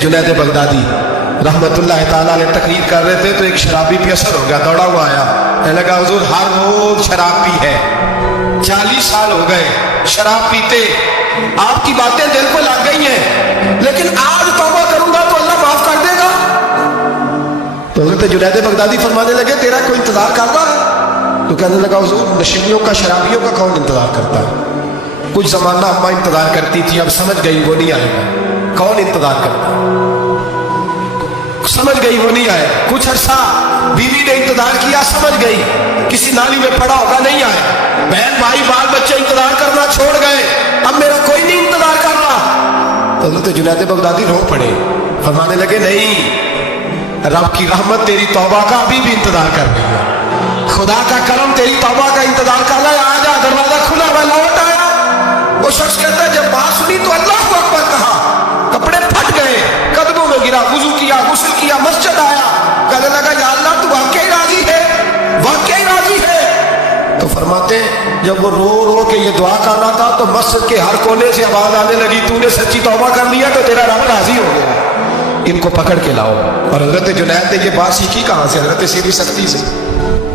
Junaid Baghdadi रहमतुल्लाह ताला अलैह तकरीर कर रहे थे तो एक शराबी पे असर हो गया, दौड़ा हुआ आया, कहने लगा हुजूर हर रोज शराब पी है, 40 साल हो गए शराब पीते, आपकी बातें दिल को लग गई हैं, लेकिन आज तौबा करूंगा तो अल्लाह माफ कर देगा। तो हज़रत जुनैद बगदादी फरमाने लगे तेरा कोई इंतजार कर रहा है? तो कहने लगा हुजूर नशेबियों का शराबियों का कौन इंतजार करता है? कुछ जमाना अम्मा इंतजार करती थी, अब समझ गई वो नहीं आएगा। कौन इंतजार करता? समझ गई वो नहीं आए। कुछ अरसा बीवी ने इंतजार किया, समझ गई किसी नाली में पड़ा होगा, नहीं आए। बहन भाई बाल बच्चे इंतजार करना छोड़ गए, अब मेरा कोई नहीं इंतजार कर रहा। तो हज़रत जुनैद बगदादी रो पड़े, फरमाने लगे नहीं, रब की रहमत तेरी तौबा का अभी भी इंतजार कर रही है, खुदा का करम तेरी तौबा का इंतजार कर रहा है, आजा, दरवाजा खुला, मैं लौट आया। वो शख्स कहता है जब बात सुनी तो अल्लाह को अकबर कहा, कपड़े फट गए, कदमों में गिरा, वुजू किया, गुस्ल किया, मस्जिद आया, कहने लगा या अल्लाह तू वाकई राजी है, वाकई राजी है। तो फरमाते जब वो रो रो के ये दुआ कर रहा था तो मस्जिद के हर कोने से आवाज आने लगी तूने सच्ची तौबा कर लिया तो तेरा रब राजी हो गया, इनको पकड़ के लाओ। और हजरत जुनैद ने ये बात सीखी कहाँ से? हजरत सीरी सख्ती से।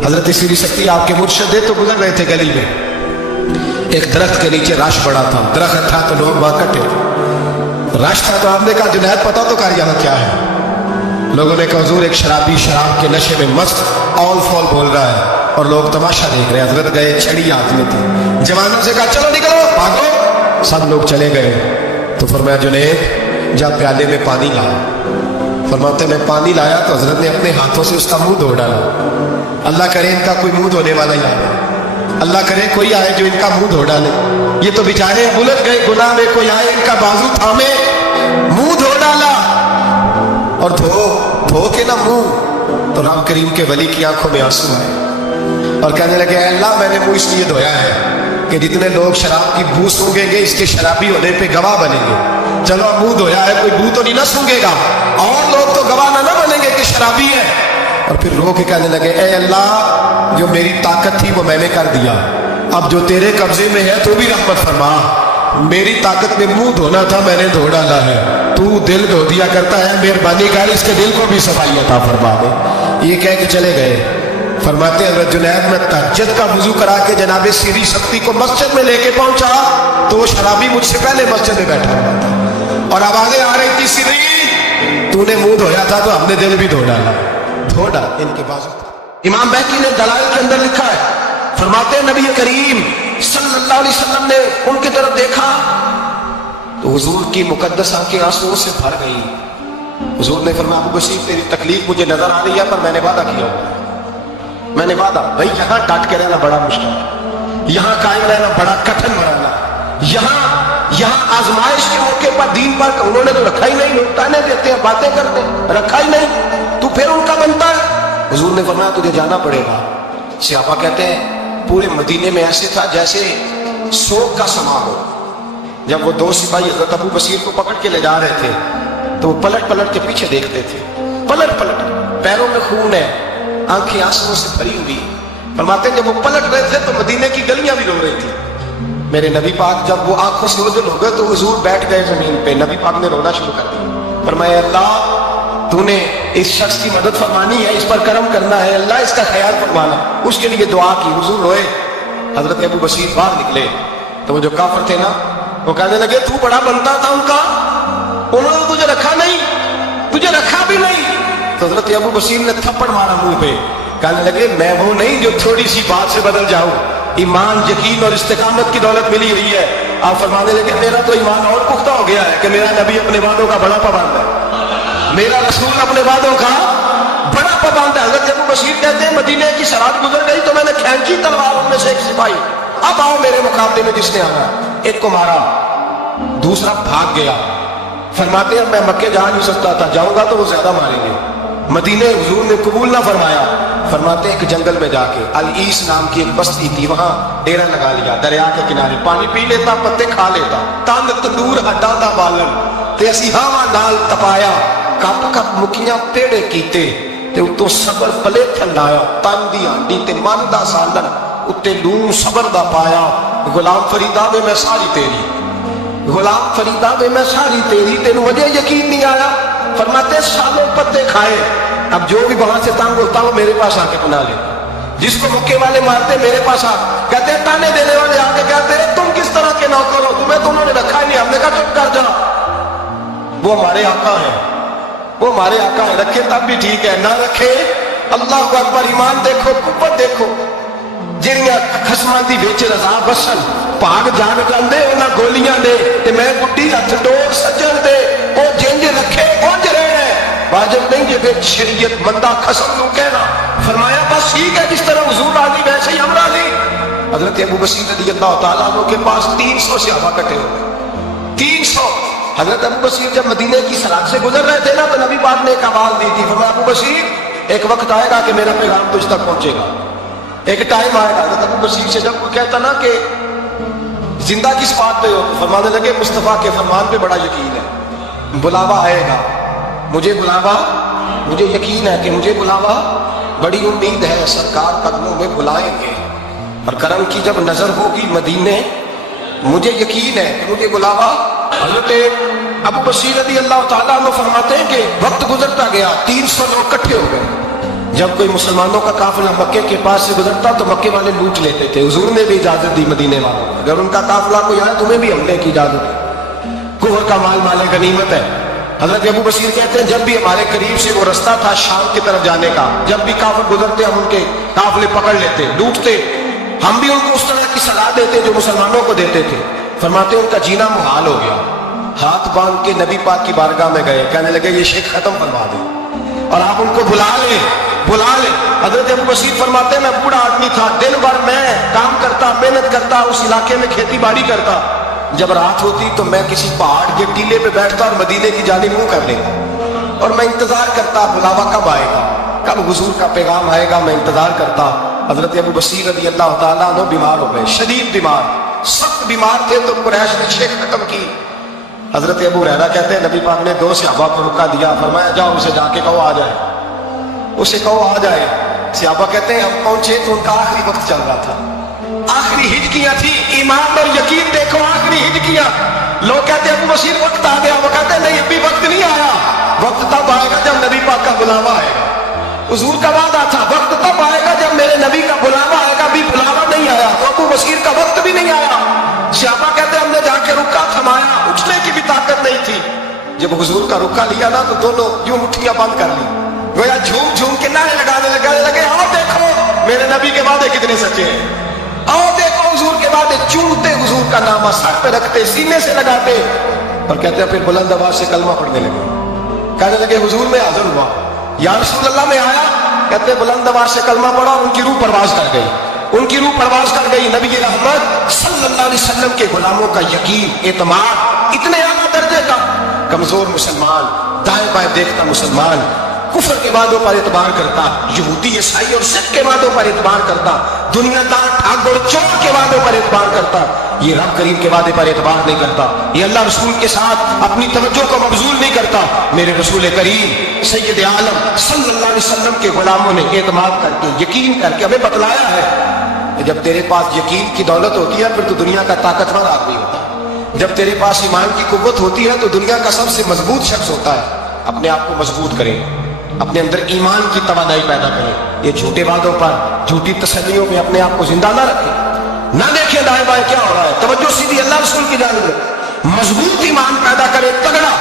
हजरत सीरी सख्ती आपके मुर्शिद तो गुजर रहे थे गली में, एक दरख्त के नीचे रश पड़ा था, दरख्त था तो लोग वहां कटे, रश था तो आपने कहा जुनैद पता तो कर यहाँ क्या है? लोगों ने कहा हुजूर एक शराबी शराब के नशे में मस्त ऑल फॉल बोल रहा है और लोग तमाशा देख रहे हैं। हजरत गए, छड़ी हाथ में थी, जवानों से कहा चलो निकलो भागो, सब लोग चले गए। तो फरमाया जुनैद जा प्याले में पानी ला। फरमाते मैं पानी लाया तो हजरत ने अपने हाथों से उसका मुंह धो डाला। अल्लाह करे इनका कोई मुंह धोने वाला ही आए, अल्लाह करे कोई आए जो इनका मुंह धो डाले, ये तो बेचारे उलझ गए गुनाह में, कोई आए इनका बाजू थामे, मुंह धो डाला और धो के ना मुंह, तो राम करीम के वली की आंखों में आंसू आए और कहने लगे अल्लाह मैंने मुंह इसलिए धोया है कि जितने लोग शराब की बू सूंघेंगे इसके शराबी होने पे गवाह बनेंगे। चलो मुंह धोया है, कोई बू तो नहीं ना सूंघेगा और लोग तो गवाह ना बनेंगे कि शराबी है। और फिर रो के कहने लगे ए अल्लाह जो मेरी ताकत थी वो मैंने कर दिया, अब जो तेरे कब्जे में है तो भी रहमत फरमा, मेरी ताकत में मुंह धोना था मैंने धो डाला है, तू दिल धो दिया करता है, मेहरबानी कर इसके दिल को भी सफाई अता फरमा दे। ये कह के चले गए। फरमाते हज़रत जुनैद में तहज्जुद का वुजू करा के जनाबे सीरी सख्ती को मस्जिद में लेके पहुंचा तो वो शराबी मुझसे पहले मस्जिद में बैठा हुआ था और आवाजें आ रही थी सीरी तूने मुंह धोया था तो हमने दिल भी धो डाला, धो डाला इनके बाजू। इमाम बहकी ने दलाइल के अंदर लिखा है, फरमाते नबी करीम सल्लल्लाहु अलैहि वसल्लम ने उनकी तरफ देखा तो हुजूर की मुकद्दस आंखें आंसुओं से भर गई। हुजूर ने फरमाया अबू बशीर तेरी तकलीफ मुझे नजर आ रही है पर मैंने वादा किया, मैंने वादा भाई यहाँ डट के रहना बड़ा मुश्किल है, यहाँ कायम रहना बड़ा कठिन बनाना, यहाँ आजमाइश के मौके पर दीन पर उन्होंने तो रखा ही नहीं, लोग ताने देते हैं बातें करते हैं, रखा ही नहीं, तू फिर उनका बनता है। हुजूर ने फरमाया तुझे जाना पड़ेगा। सहाबा कहते हैं पूरे मदीने में ऐसे था जैसे शोक का समा हो। जब वो दो सिपाही हज़रत अबू बशीर को पकड़ के ले जा रहे थे तो वो पलट पलट के पीछे देखते थे, पलट पलट, पैरों में खून है, आंखें आंसुओं से भरी हुई। फरमाते जब वो पलट रहे थे तो मदीने की गलियां भी रो रही थी। मेरे नबी पाक जब वो आंखों से ओझल हो गए तो हुजूर बैठ गए जमीन पे, नबी पाक ने रोना शुरू कर दिया। फरमाया अल्लाह तूने इस शख्स की मदद फरमानी है, इस पर करम करना है, अल्लाह इसका ख्याल फरमाना, उसके लिए दुआ की। हुजूर रोए। हजरत अबू बशीर बाहर निकले तो वो जो काफिर थे ना वो कहने लगे तू बड़ा बनता था उनका, उन्होंने तुझे रखा नहीं, तुझे रखा भी नहीं। तो हजरत अबू बशीर ने थप्पड़ मारा मुंह पे, कहने लगे मैं वो नहीं जो थोड़ी सी बात से बदल जाऊं, ईमान यकीन और इस्तिकामत की दौलत मिली हुई है। आप फरमाने लगे मेरा तो ईमान और पुख्ता हो गया है कि मेरा नबी अपने वादों का बड़ा पाबंद है, मेरा रसूल अपने वादों का बड़ा पाबंद है। हजरत अबू बशीर कहते हैं मदीने की सरहद गुजर गई तो मैंने खींची तलवार उनमें से एक सिपाही, अब आओ मेरे मुकाबले में जिसने आना, एक को मारा, दूसरा भाग गया। फरमाते हैं मैं मक्के जा नहीं सकता था, जाऊंगा तो वो ज्यादा मारेंगे। मदीने हुजूर ने कबूल ना फरमाया। फरमाते एक जंगल में जाके अल-ईस नाम की एक बस्ती थी, वहां डेरा लगा लिया, दरिया के किनारे, पानी पी लेता, पत्ते खा लेता, तंद तंदूर हड्डा दा बालन ते असी हवा नाल तपाया, कप कप मुखियां पेड़े कीते ते उतों सबर पले थलाया, तन दी हांडी ते मन दा सालन उत्ते लूण सबर दा पाया, गुलाम फरीदा वे मैं सारी तेरी। गुलाम फरीदा वे मैं सारी तेरी, तेन मुझे यकीन नहीं आया। फरमाते सालों पत्ते खाए, अब जो भी वहां से तंग होता वो मेरे पास आके पना ले। जिसको मुक्के वाले मारते मेरे पास आ, कहते ताने देने वाले आके कहते तुम किस तरह के नौकर हो, तुम्हें तो उन्होंने रखा ही नहीं। हमने कहा चुप कर जा, वो हमारे आका है, वो हमारे आका है, रखे तब भी ठीक है, ना रखे अल्लाह अकबर। ईमान देखो, कुव्वत देखो, ਜਿਹੜੀਆਂ ਖਸਮਾਂ ਦੀ ਵਿੱਚ ਰਜ਼ਾ ਬਸਣ ਭਾਗ ਜਾਣ ਜਾਂਦੇ ਉਹਨਾਂ ਗੋਲੀਆਂ ਦੇ ਤੇ ਮੈਂ ਗੁੱਡੀ ਹੱਥ ਟੋਕ ਸੱਜਣ ਦੇ ਉਹ ਜਿੰਜ ਰੱਖੇ ਉੰਜ ਰਹਿਣਾ ਵਾਜਬ नहीं ਜੇ ਵਿੱਚ ਸ਼ਰੀਅਤ ਬੰਦਾ ਖਸਮ ਨੂੰ ਕਹਿਣਾ। फरमाया बस ठीक है, जिस तरह हुजूर राजी वैसे ही हम राजी। हजरत अबू बसीर रज़ी अल्लाह तआला अन्हु के पास 300 सहाबा इकट्ठे हो गए, 300। हजरत अबू बसीर जब मदीने की सराहद से गुजर रहे थे ना तो नबी पाक ने एक आवाज दी थी, फरमाया अबू बसीर एक वक्त आएगा कि मेरा पैगाम तुझ तक पहुंचेगा, एक टाइम आएगा। हजरत अबू बसीर से जब वो कहता ना कि जिंदा किस बात पे हो, तो फरमाने लगे मुस्तफा के फरमान पे बड़ा यकीन है, बुलावा आएगा, मुझे बुलावा, मुझे यकीन है कि मुझे बुलावा, बड़ी उम्मीद है सरकार कदमों में बुलाएंगे। और करम की जब नजर होगी मदीने, मुझे यकीन है कि मुझे बुलावा। हजरत अबू बसीर रज़ी अल्लाह तआला अन्हु फरमाते हैं कि वक्त गुजरता गया, 300 लोग इकट्ठे हो गए। जब कोई मुसलमानों का काफिला मक्के के पास से गुजरता तो मक्के वाले लूट लेते थे। हुजूर ने भी इजाजत दी मदीने वालों को, अगर उनका काफिला कोई आया तुम्हें भी हमले की इजाजत है, कुफर का माल माले गनीमत है। हजरत अबू बसीर कहते हैं जब भी हमारे करीब से वो रास्ता था शाम की तरफ जाने का, जब भी काफिर गुजरते हम उनके काफिले पकड़ लेते, लूटते, हम भी उनको उस तरह की सलाह देते जो मुसलमानों को देते थे। फरमाते उनका जीना मुहाल हो गया, हाथ बांध के नबी पाक की बारगाह में गए, कहने लगे ये शेख खत्म फरमा दे और आप उनको बुला ले, बुला ले। हजरत अबू बसीर फरमाते मैं बूढ़ा आदमी था, दिन भर मैं काम करता, मेहनत करता, उस इलाके में खेती बाड़ी करता। जब रात होती तो मैं किसी पहाड़ के टीले पे बैठता और मदीने की जानिब मुंह कर लेता और मैं इंतजार करता बुलावा कब आएगा, कब हुजूर का पैगाम आएगा, मैं इंतजार करता। हजरत अबू बसीर रज़ी अल्लाह तआला अन्हु बीमार हो गए, शदीद बीमार, सख्त बीमार थे। तो कुरैश ने शेख खत्म की। हजरत अबू हुरैरा कहते हैं नबी पाक ने 2 सहाबा को रुका दिया, फरमाया जाओ उसे जाके कहो आ जाए, उसे कहो आ जाए। सहाबा कहते हैं हम पहुंचे तो उनका आखिरी वक्त चल रहा था, आखिरी हिजकियां थी। ईमान और यकीन देखो, आखिरी हिजकियां। लोग कहते हैं अबू बसीर वक्त आ गया, वो कहते हैं नहीं अभी वक्त नहीं आया, वक्त तब आएगा जब नबी पाक का बुलावा आएगा। हुजूर का वादा था वक्त तब आएगा जब मेरे नबी का बुलावा आएगा, अभी बुलावा नहीं आया तो अबू बसीर का वक्त भी नहीं आया। सहाबा कहते हमने जाके रुका, थमाया, उठने की भी ताकत नहीं थी। जब हुजूर का रुका लिया ना तो दोनों यूं मुट्ठियां बंद कर ली, गोया झूम झूम के नारे लगाने लगे आओ देखो मेरे नबी के वादे कितने सच्चे हैं, आओ देखो हुजूर के वादे। चूमते हुजूर का नामा सर पे रखते, सीने से लगाते और कहते हैं फिर बुलंद आवाज से कलमा पढ़ने लगे, कहने लगे हुजूर में हाजिर हुआ, या रसूल अल्लाह में आया। कहते बुलंद आवाज से कलमा पढ़ा, उनकी रूह परवाज कर गई, उनकी रूह परवाज कर गई। नबी रहमत सल्लल्लाहु अलैहि वसल्लम के गुलामों का यकीन, एतमाद इतने आला दर्जे का। कमजोर मुसलमान, दाएं बाएं देखता मुसलमान, कुफर के वादों पर एतबार करता, यहूदी ईसाई और सिख के वादों पर एतबार करता, दुनियादार ठाकुर और चोर के वादों पर एतबार करता, ये रब करीम के वादे पर एतबार नहीं करता, ये अल्लाह रसूल के साथ अपनी तवज्जो को मबजूल नहीं करता। मेरे रसूल करीम सैयद आलम सल्लल्लाहु अलैहि वसल्लम के गुलामों ने एतमाद करके, यकीन करके हमें बतलाया है कि जब तेरे पास यकीन की दौलत होती है फिर तो दुनिया का ताकतवर आदमी होता है। जब तेरे पास ईमान की कुव्वत होती है तो दुनिया का सबसे मजबूत शख्स होता है। अपने आप को मजबूत करें, अपने अंदर ईमान की तवानाई पैदा करें। ये झूठे वादों पर, झूठी तसल्लियों में अपने आप को जिंदा ना रखें, ना देखें दाएं बाएं क्या हो रहा है, तवज्जो सीधी अल्लाह रसूल की जानिब। मजबूत ईमान पैदा करें, तगड़ा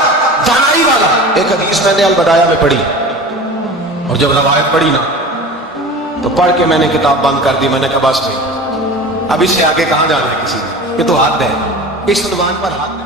दानाई वाला। एक हदीस मैंने अल बदाया में पढ़ी और जब रवायत पढ़ी ना तो पढ़ के मैंने किताब बंद कर दी। मैंने कहा बस भाई अब इससे आगे कहां जाना है किसी ने, ये तो हाथ है, इस उन्वान पर हाथ है।